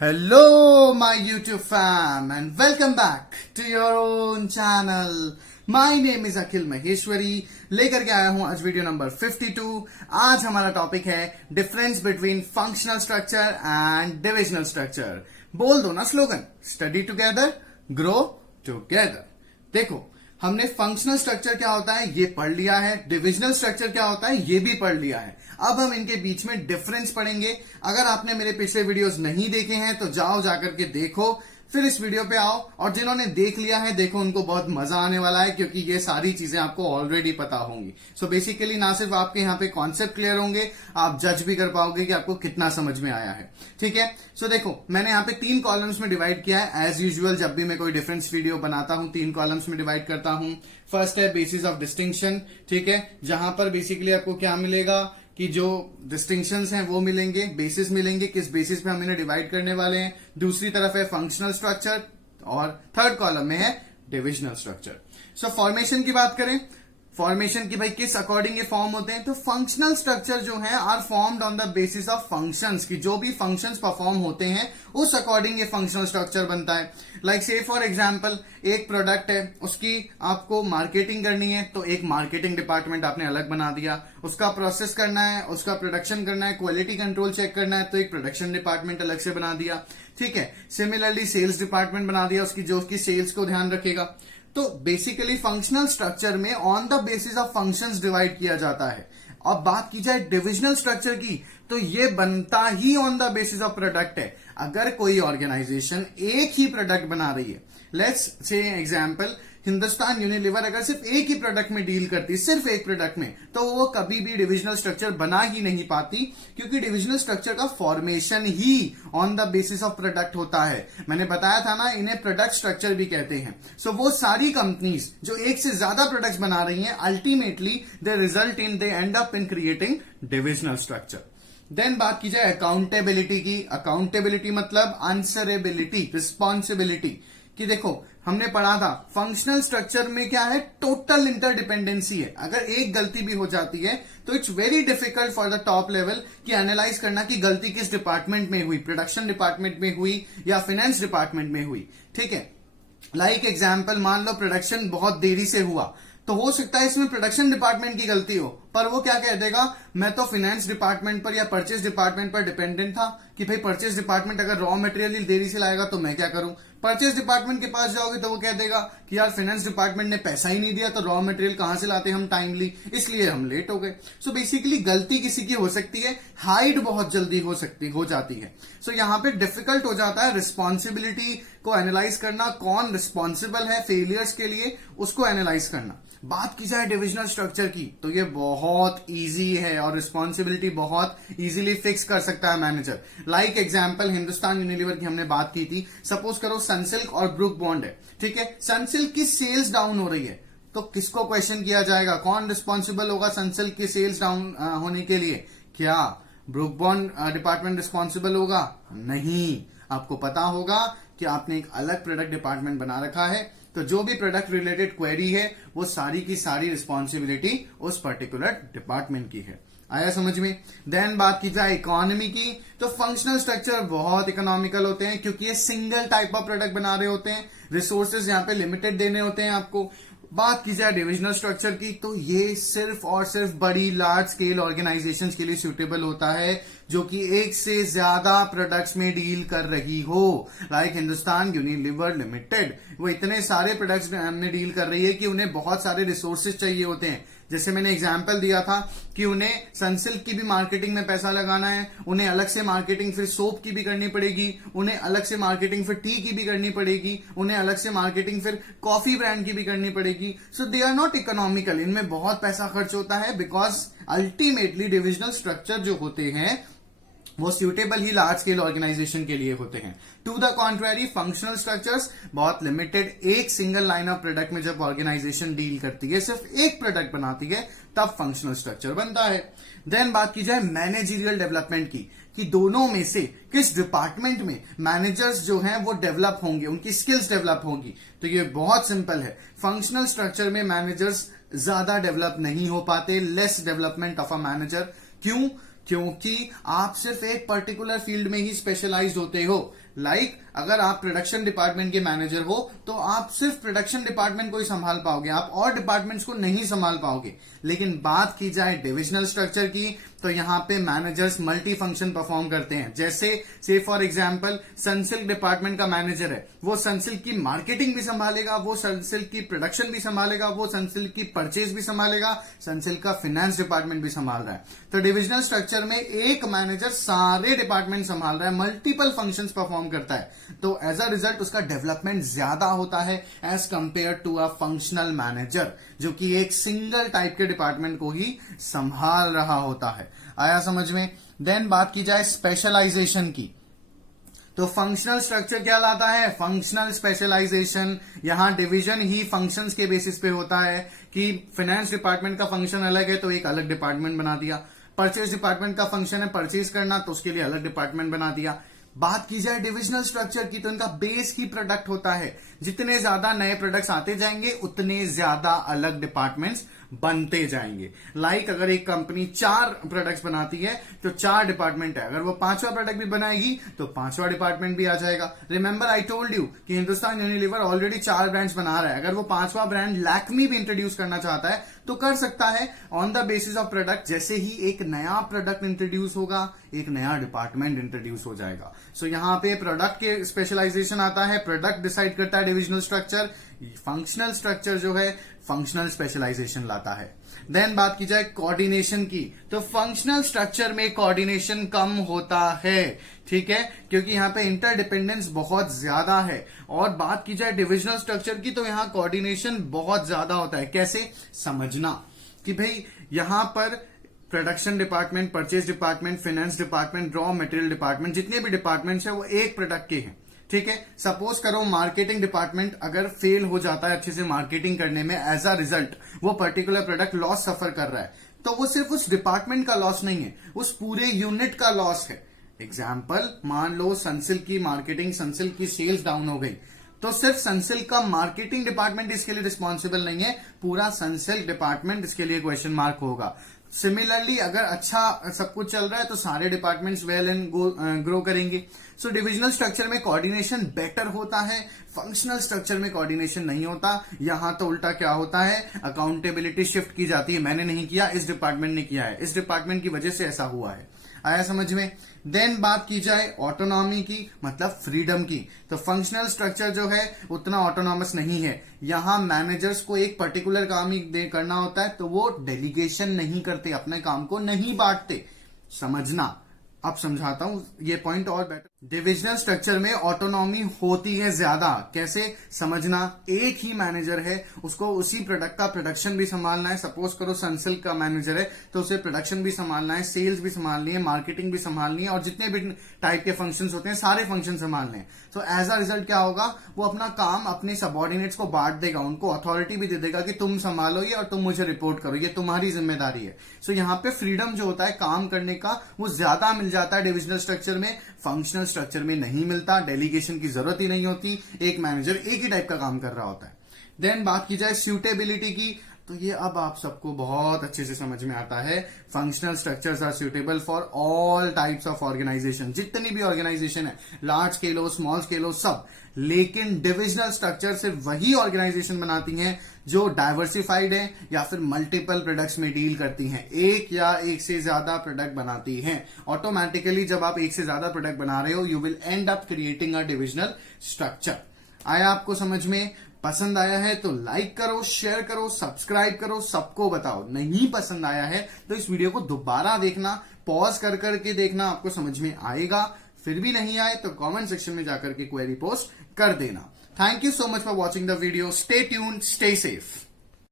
Hello, my YouTube fam, and welcome back to your own channel. My name is अखिल महेश्वरी. लेकर के आया हूं आज वीडियो नंबर 52. आज हमारा टॉपिक है difference between functional structure and divisional structure. बोल दो ना slogan, study together grow together. देखो, हमने फंक्शनल स्ट्रक्चर क्या होता है ये पढ़ लिया है, डिविजनल स्ट्रक्चर क्या होता है ये भी पढ़ लिया है. अब हम इनके बीच में डिफरेंस पढ़ेंगे. अगर आपने मेरे पिछले वीडियोस नहीं देखे हैं तो जाओ जाकर के देखो, फिर इस वीडियो पे आओ. और जिन्होंने देख लिया है देखो, उनको बहुत मजा आने वाला है क्योंकि ये सारी चीजें आपको ऑलरेडी पता होंगी. सो बेसिकली ना सिर्फ आपके यहाँ पे कॉन्सेप्ट क्लियर होंगे, आप जज भी कर पाओगे कि आपको कितना समझ में आया है. ठीक है. सो देखो, मैंने यहाँ पे 3 कॉलम्स में डिवाइड किया है. एज यूजुअल जब भी मैं कोई डिफरेंस वीडियो बनाता हूं 3 कॉलम्स में डिवाइड करता हूं. फर्स्ट है बेसिस ऑफ डिस्टिंक्शन. ठीक है, जहां पर बेसिकली आपको क्या मिलेगा कि जो डिस्टिंक्शंस हैं वो मिलेंगे, बेसिस मिलेंगे, किस बेसिस पे हम इन्हें डिवाइड करने वाले हैं. दूसरी तरफ है फंक्शनल स्ट्रक्चर और थर्ड कॉलम में है डिविजनल स्ट्रक्चर. सो फॉर्मेशन की बात करें, फॉर्मेशन की भाई किस अकॉर्डिंग ये फॉर्म होते हैं, तो फंक्शनल स्ट्रक्चर जो है are formed on the basis of functions की जो भी फंक्शंस परफॉर्म होते हैं उस अकॉर्डिंग ये फंक्शनल स्ट्रक्चर बनता है. लाइक से फॉर एग्जांपल एक प्रोडक्ट है, उसकी आपको मार्केटिंग करनी है तो एक मार्केटिंग डिपार्टमेंट आपने अलग बना दिया. उसका प्रोसेस करना है, उसका प्रोडक्शन करना है, क्वालिटी कंट्रोल चेक करना है तो एक प्रोडक्शन डिपार्टमेंट अलग से बना दिया. ठीक है. सिमिलरली सेल्स डिपार्टमेंट बना दिया, उसकी जो उसकी सेल्स को ध्यान रखेगा. तो बेसिकली फंक्शनल स्ट्रक्चर में on the basis of functions divide किया जाता है. अब बात की जाए डिविजनल स्ट्रक्चर की तो ये बनता ही on the basis of product है. अगर कोई ऑर्गेनाइजेशन एक ही प्रोडक्ट बना रही है, let's say example Hindustan Unilever अगर सिर्फ एक ही प्रोडक्ट में डील करती, सिर्फ एक प्रोडक्ट में, तो वो कभी भी डिविजनल स्ट्रक्चर बना ही नहीं पाती क्योंकि डिविजनल स्ट्रक्चर का formation he on the basis of product होता है. मैंने बताया था ना, इन्हें प्रोडक्ट स्ट्रक्चर भी कहते हैं. सो वो सारी कंपनीज जो एक से ज्यादा प्रोडक्ट्स बना रही हैं, ultimately they result in, they end up in creating divisional structure. Then बात की जाए अकाउंटेबिलिटी की. अकाउंटेबिलिटी मतलब आंसरेबिलिटी, रिस्पॉन्सिबिलिटी. कि देखो, हमने पढ़ा था फंक्शनल स्ट्रक्चर में क्या है, टोटल इंटरडिपेंडेंसी है. अगर एक गलती भी हो जाती है तो it's very difficult for the top level कि एनालाइज करना कि गलती किस डिपार्टमेंट में हुई, प्रोडक्शन डिपार्टमेंट में हुई या फाइनेंस डिपार्टमेंट में हुई. ठीक है. लाइक एग्जाम्पल, मान लो प्रोडक्शन बहुत देरी से हुआ तो हो सकता है इसमें प्रोडक्शन डिपार्टमेंट की गलती हो, पर वो क्या कह देगा, मैं तो फाइनेंस डिपार्टमेंट पर या परचेज डिपार्टमेंट पर डिपेंडेंट था कि भाई परचेज डिपार्टमेंट अगर रॉ मटेरियल देरी से लाएगा तो मैं क्या करूं. परचेज डिपार्टमेंट के पास जाओगे तो वो कह देगा कि यार फाइनेंस डिपार्टमेंट ने पैसा ही नहीं दिया तो रॉ मटेरियल कहां से लाते हम टाइमली, इसलिए हम लेट हो गए. सो बेसिकली गलती किसी की हो सकती है, हाइड बहुत जल्दी हो जाती है. सो यहां पे डिफिकल्ट हो जाता है रिस्पॉन्सिबिलिटी को एनालाइज करना, कौन रिस्पॉन्सिबल है फेलियर्स के लिए उसको एनालाइज करना. बात की जाए डिविजनल स्ट्रक्चर की तो ये बहुत इजी है और रिस्पॉन्सिबिलिटी बहुत इजीली फिक्स कर सकता है manager. Like example Hindustan Unilever की हमने बात की थी. सपोज करो सनसिल्क और ब्रुक बॉन्ड है. ठीक है. सनसिल्क की सेल्स डाउन हो रही है तो किसको क्वेश्चन किया जाएगा, कौन रिस्पॉन्सिबल होगा सनसिल्क की सेल्स डाउन होने के लिए? क्या ब्रुक बॉन्ड डिपार्टमेंट रिस्पॉन्सिबल होगा? नहीं. आपको पता होगा कि आपने एक अलग प्रोडक्ट डिपार्टमेंट बना रखा है तो जो भी प्रोडक्ट रिलेटेड क्वेरी है वो सारी की सारी रिस्पॉन्सिबिलिटी उस पर्टिकुलर डिपार्टमेंट की है. आया समझ में. देन बात की जाए इकोनॉमी की तो फंक्शनल स्ट्रक्चर बहुत इकोनॉमिकल होते हैं क्योंकि ये सिंगल टाइप ऑफ प्रोडक्ट बना रहे होते हैं, रिसोर्सेज यहाँ पे लिमिटेड देने होते हैं आपको. बात की जाए डिविजनल स्ट्रक्चर की तो ये सिर्फ और सिर्फ बड़ी लार्ज स्केल ऑर्गेनाइजेशंस के लिए सूटेबल होता है जो कि एक से ज्यादा प्रोडक्ट्स में डील कर रही हो. लाइक हिंदुस्तान यूनिलीवर लिमिटेड, वो इतने सारे प्रोडक्ट्स में डील कर रही है कि उन्हें बहुत सारे रिसोर्सेज चाहिए होते हैं. जैसे मैंने एग्जाम्पल दिया था कि उन्हें सनसिल्क की भी मार्केटिंग में पैसा लगाना है, उन्हें अलग से मार्केटिंग फिर सोप की भी करनी पड़ेगी, उन्हें अलग से मार्केटिंग फिर टी की भी करनी पड़ेगी, उन्हें अलग से मार्केटिंग फिर कॉफी ब्रांड की भी करनी पड़ेगी. सो दे आर नॉट इकोनॉमिकल, इनमें बहुत पैसा खर्च होता है बिकॉज अल्टीमेटली डिविजनल स्ट्रक्चर जो होते हैं वो सूटेबल ही लार्ज स्केल ऑर्गेनाइजेशन के लिए होते हैं. To the contrary functional structures बहुत लिमिटेड, एक सिंगल लाइन ऑफ प्रोडक्ट में जब ऑर्गेनाइजेशन डील करती है, सिर्फ एक प्रोडक्ट बनाती है, तब फंक्शनल स्ट्रक्चर बनता है. देन बात की जाए मैनेजरियल डेवलपमेंट की कि दोनों में से किस डिपार्टमेंट में मैनेजर्स जो हैं वो डेवलप होंगे, उनकी स्किल्स डेवलप होंगी. तो ये बहुत सिंपल है. फंक्शनल स्ट्रक्चर में मैनेजर्स ज्यादा डेवलप नहीं हो पाते, less development of a manager. क्यों? क्योंकि आप सिर्फ एक पर्टिकुलर फील्ड में ही स्पेशलाइज्ड होते हो. लाइक अगर आप प्रोडक्शन डिपार्टमेंट के मैनेजर हो तो आप सिर्फ प्रोडक्शन डिपार्टमेंट को ही संभाल पाओगे, आप और डिपार्टमेंट्स को नहीं संभाल पाओगे। लेकिन बात की जाए डिविजनल स्ट्रक्चर की तो यहाँ पे मैनेजर्स मल्टी फंक्शन परफॉर्म करते हैं। जैसे से फॉर एग्जांपल सनसिल्क डिपार्टमेंट का मैनेजर है, वो सनसिल्क की मार्केटिंग भी संभालेगा, वो सनसिल्क की प्रोडक्शन भी संभालेगा, वो सनसिल्क की परचेज भी संभालेगा, सनसिल्क का फाइनेंस डिपार्टमेंट भी संभाल रहा है। तो डिविजनल स्ट्रक्चर में एक मैनेजर सारे डिपार्टमेंट संभाल रहा है, मल्टीपल फंक्शंस परफॉर्म करता है। तो एज अ रिजल्ट उसका डेवलपमेंट ज्यादा होता है as compared to a functional manager जो कि एक सिंगल टाइप के डिपार्टमेंट को ही संभाल रहा होता है। आया समझ में? देन बात की जाए स्पेशलाइजेशन की तो फंक्शनल स्ट्रक्चर क्या लाता है? Functional specialisation. यहां डिवीजन ही फंक्शंस के बेसिस पे होता है कि फाइनेंस डिपार्टमेंट का फंक्शन अलग है तो एक अलग डिपार्टमेंट बना दिया, परचेज डिपार्टमेंट का फंक्शन है परचेज करना तो उसके लिए अलग डिपार्टमेंट बना दिया। बात की जाए डिविजनल स्ट्रक्चर की तो इनका बेस ही प्रोडक्ट होता है, जितने ज्यादा नए प्रोडक्ट्स आते जाएंगे उतने ज्यादा अलग डिपार्टमेंट्स बनते जाएंगे। लाइक अगर एक कंपनी 4 प्रोडक्ट्स बनाती है तो 4 डिपार्टमेंट है, अगर वो 5वां प्रोडक्ट भी बनाएगी तो 5वां डिपार्टमेंट भी आ जाएगा। रिमेंबर आई टोल्ड यू कि हिंदुस्तान यूनिलीवर ऑलरेडी 4 ब्रांड्स बना रहा है, अगर वो 5वां ब्रांड लैक्मी भी इंट्रोड्यूस करना चाहता है तो कर सकता है on the basis of product. जैसे ही एक नया प्रोडक्ट इंट्रोड्यूस होगा एक नया डिपार्टमेंट इंट्रोड्यूस हो जाएगा। सो यहां पे प्रोडक्ट के स्पेशलाइजेशन आता है, प्रोडक्ट डिसाइड करता है डिविजनल स्ट्रक्चर, फंक्शनल स्ट्रक्चर जो है फंक्शनल स्पेशलाइजेशन लाता है। देन बात की जाए कोऑर्डिनेशन की तो फंक्शनल स्ट्रक्चर में कोऑर्डिनेशन कम होता है, ठीक है, क्योंकि यहां पे इंटरडिपेंडेंस बहुत ज्यादा है। और बात की जाए डिविजनल स्ट्रक्चर की तो यहां कोऑर्डिनेशन बहुत ज्यादा होता है। कैसे समझना कि भाई यहां पर production department, purchase department, finance department, raw material department, जितने भी डिपार्टमेंट्स है वो एक प्रोडक्ट के हैं, ठीक है। सपोज करो मार्केटिंग डिपार्टमेंट अगर फेल हो जाता है अच्छे से मार्केटिंग करने में, एज अ रिजल्ट वो पर्टिकुलर प्रोडक्ट लॉस सफर कर रहा है, तो वो सिर्फ उस डिपार्टमेंट का लॉस नहीं है, उस पूरे यूनिट का लॉस है। एग्जाम्पल मान लो सनसिल्क की मार्केटिंग, सनसिल्क की सेल्स डाउन हो गई तो सिर्फ सनसिल्क का मार्केटिंग डिपार्टमेंट इसके लिए रिस्पॉन्सिबल नहीं है, पूरा सनसिल्क डिपार्टमेंट इसके लिए क्वेश्चन मार्क होगा। सिमिलरली अगर अच्छा सब कुछ चल रहा है तो सारे डिपार्टमेंट्स वेल एंड ग्रो करेंगे। सो डिविजनल स्ट्रक्चर में कोऑर्डिनेशन बेटर होता है, फंक्शनल स्ट्रक्चर में कोऑर्डिनेशन नहीं होता। यहां तो उल्टा क्या होता है, अकाउंटेबिलिटी शिफ्ट की जाती है, मैंने नहीं किया इस डिपार्टमेंट ने किया है, इस डिपार्टमेंट की वजह से ऐसा हुआ है। आया समझ में? देन बात की जाए ऑटोनॉमी की मतलब फ्रीडम की तो फंक्शनल स्ट्रक्चर जो है उतना ऑटोनॉमस नहीं है। यहां मैनेजर्स को एक पर्टिकुलर काम ही करना होता है तो वो डेलीगेशन नहीं करते, अपने काम को नहीं बांटते। समझना, अब समझाता हूं ये पॉइंट और बेटर। डिविजनल स्ट्रक्चर में ऑटोनॉमी होती है ज्यादा। कैसे समझना, एक ही मैनेजर है, उसको उसी प्रोडक्ट का प्रोडक्शन भी संभालना है। सपोज करो सनसिल्क का मैनेजर है तो उसे प्रोडक्शन भी संभालना है, सेल्स भी संभालनी है, मार्केटिंग भी संभालनी है और जितने भी टाइप के फंक्शंस होते हैं सारे फंक्शन संभालने हैं। तो एज अ रिजल्ट क्या होगा, वो अपना काम अपने सबऑर्डिनेट्स को बांट देगा, उनको अथॉरिटी भी दे देगा कि तुम संभालो ये और तुम मुझे रिपोर्ट करो, ये तुम्हारी जिम्मेदारी है। सो यहाँ पे फ्रीडम जो होता है काम करने का वो ज्यादा मिल जाता है डिविजनल स्ट्रक्चर में, फंक्शनल स्ट्रक्चर में नहीं मिलता। डेलीगेशन की जरूरत ही नहीं होती, एक मैनेजर एक ही टाइप का काम कर रहा होता है। देन बात की जाए सूटेबिलिटी की तो ये अब आप सबको बहुत अच्छे से समझ में आता है। Functional structures are suitable for all types of organisation, जितनी भी ऑर्गेनाइजेशन है, लार्ज स्केल हो, स्मॉल स्केल हो, सब। लेकिन डिविजनल स्ट्रक्चर सिर्फ वही ऑर्गेनाइजेशन बनाती हैं जो डाइवर्सिफाइड है या फिर मल्टीपल प्रोडक्ट्स में डील करती हैं, एक या एक से ज्यादा प्रोडक्ट बनाती हैं। ऑटोमेटिकली जब आप एक से ज्यादा प्रोडक्ट बना रहे हो you will and up creating a divisional structure. आया आपको समझ में? पसंद आया है तो लाइक करो, शेयर करो, सब्सक्राइब करो, सबको बताओ। नहीं पसंद आया है तो इस वीडियो को दोबारा देखना, पॉज कर करके देखना, आपको समझ में आएगा। फिर भी नहीं आए तो कमेंट सेक्शन में जाकर के क्वेरी पोस्ट कर देना। Thank you so much for watching the video. Stay tuned, stay safe.